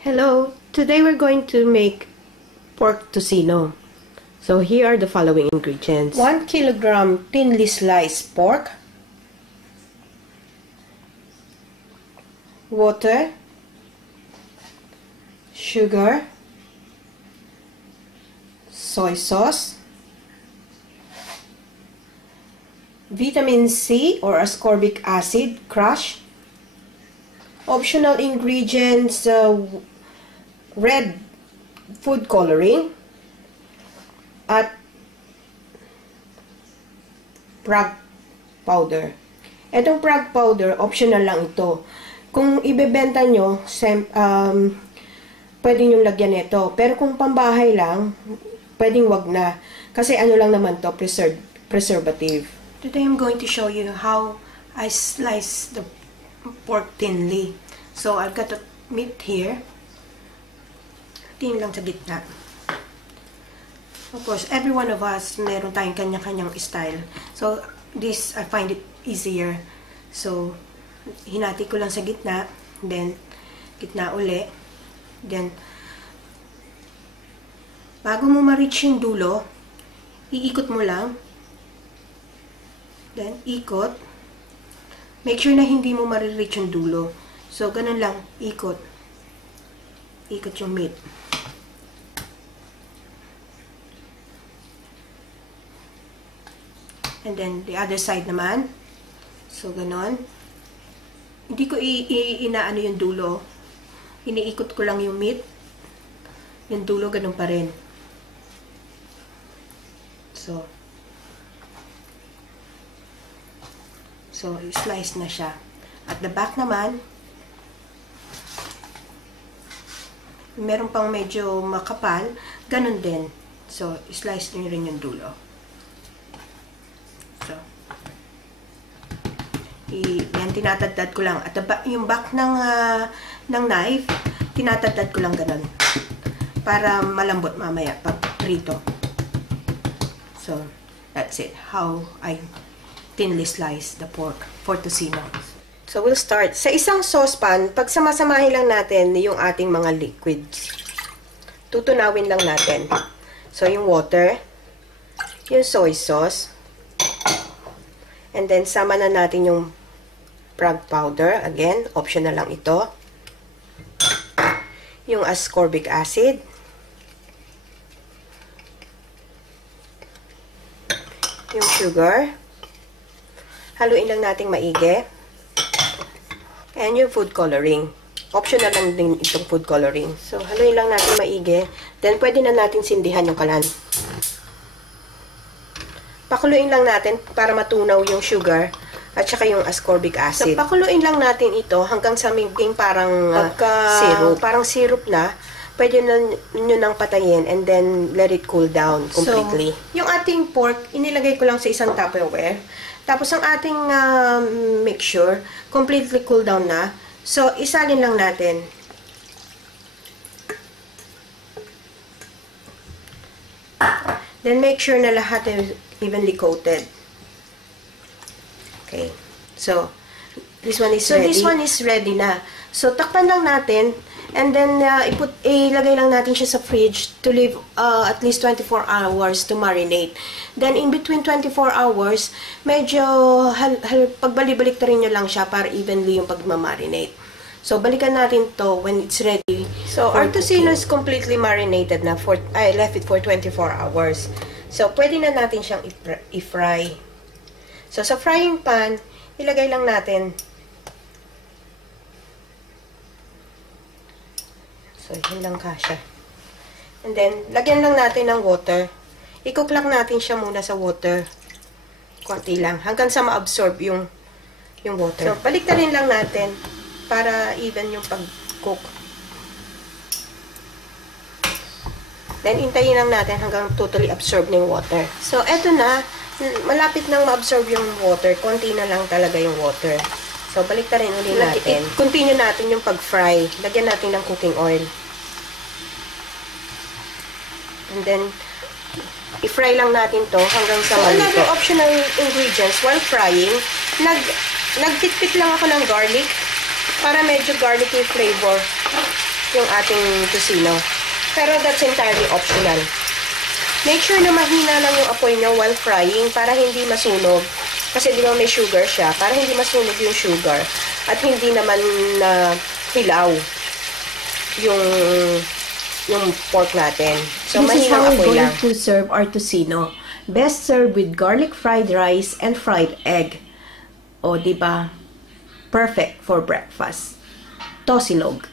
Hello, today we're going to make pork tocino. So here are the following ingredients. 1 kilogram thinly sliced pork, water, sugar, soy sauce, vitamin C or ascorbic acid crushed, optional ingredients, red food coloring at Prague powder. Itong Prague powder, optional lang ito. Kung ibebenta nyo, pwede nyo lagyan ito. Pero kung pambahay lang, pwedeng wag na. Kasi ano lang naman to, preservative. Today I'm going to show you how I slice the pork thinly. So I've got the meat here. Tin lang sa gitna. Of course, every one of us, meron tayong kanya-kanyang style. So, this, I find it easier. So, hinati ko lang sa gitna. Then, gitna uli. Then, bago mo ma-reach yung dulo, iikot mo lang. Then, ikot. Make sure na hindi mo ma-reach yung dulo. So, ganun lang. Ikot. Ikot yung meat. And then, the other side naman. So, ganon. Hindi ko inaano yung dulo. Iniikot ko lang yung meat. Yung dulo, ganon pa rin. So, slice na siya. At the back naman, meron pang medyo makapal. Ganon din. So, slice nyo rin yung dulo. Yan, tinatadtad ko lang. At yung back ng knife, tinatadtad ko lang ganun. Para malambot mamaya pag prito. So, that's it. How I thinly slice the pork for tocino. So, we'll start. Sa isang saucepan, pag samasamahin lang natin yung ating mga liquids. Tutunawin lang natin. So, yung water, yung soy sauce, and then, sama na natin yung Prague powder. Again, optional lang ito. Yung ascorbic acid. Yung sugar. Haluin lang natin maigi. And yung food coloring. Optional lang din itong food coloring. So, haluin lang natin maigi. Then, pwede na natin sindihan yung kalan. Pakuluin lang natin para matunaw yung sugar at saka yung ascorbic acid. So, pakuluin lang natin ito hanggang sa maging parang syrup. Parang syrup na. Pwede nyo nang patayin and then let it cool down completely. So, yung ating pork, inilagay ko lang sa isang Tupperware. Tapos, ang ating mixture, completely cool down na. So, isalin lang natin. Then, make sure na lahat is evenly coated. Okay. So, this one is ready. This one is ready na. So, takpan lang natin. And then, ilagay lang natin siya sa fridge to leave at least 24 hours to marinate. Then, in between 24 hours, medyo pagbalik-balik rin nyo lang siya para evenly yung pagmamarinate. So, balikan natin to when it's ready. So, our tocino is completely marinated na. I left it for 24 hours. So, pwede na natin siyang i-fry. So, sa frying pan, ilagay lang natin. So, yun lang kasya. And then, lagyan lang natin ng water. I-cook lang natin siya muna sa water. Konti lang. Hanggang sa ma-absorb yung water. So, baliktarin lang natin para even yung pag-cook. Then, intayin lang natin hanggang totally absorb na yung water. So, eto na. Malapit nang ma-absorb yung water. Konti na lang talaga yung water. So, baliktarin ulit natin. Continue natin yung pag-fry. Lagyan natin ng cooking oil. And then, i-fry lang natin to hanggang sa malito. Another optional ingredients while frying, nagtiktik lang ako ng garlic para medyo garlicky flavor. yung ating tocino. Pero that's entirely optional. Make sure na mahina lang yung apoy nyo while frying para hindi masunog. Kasi di ba may sugar siya, para hindi masunog yung sugar. At hindi naman na hilaw yung pork natin. So, this is how mahinang we're apoy lang. going to serve our tocino. Best served with garlic fried rice and fried egg. O, di ba? Perfect for breakfast. Tosilog.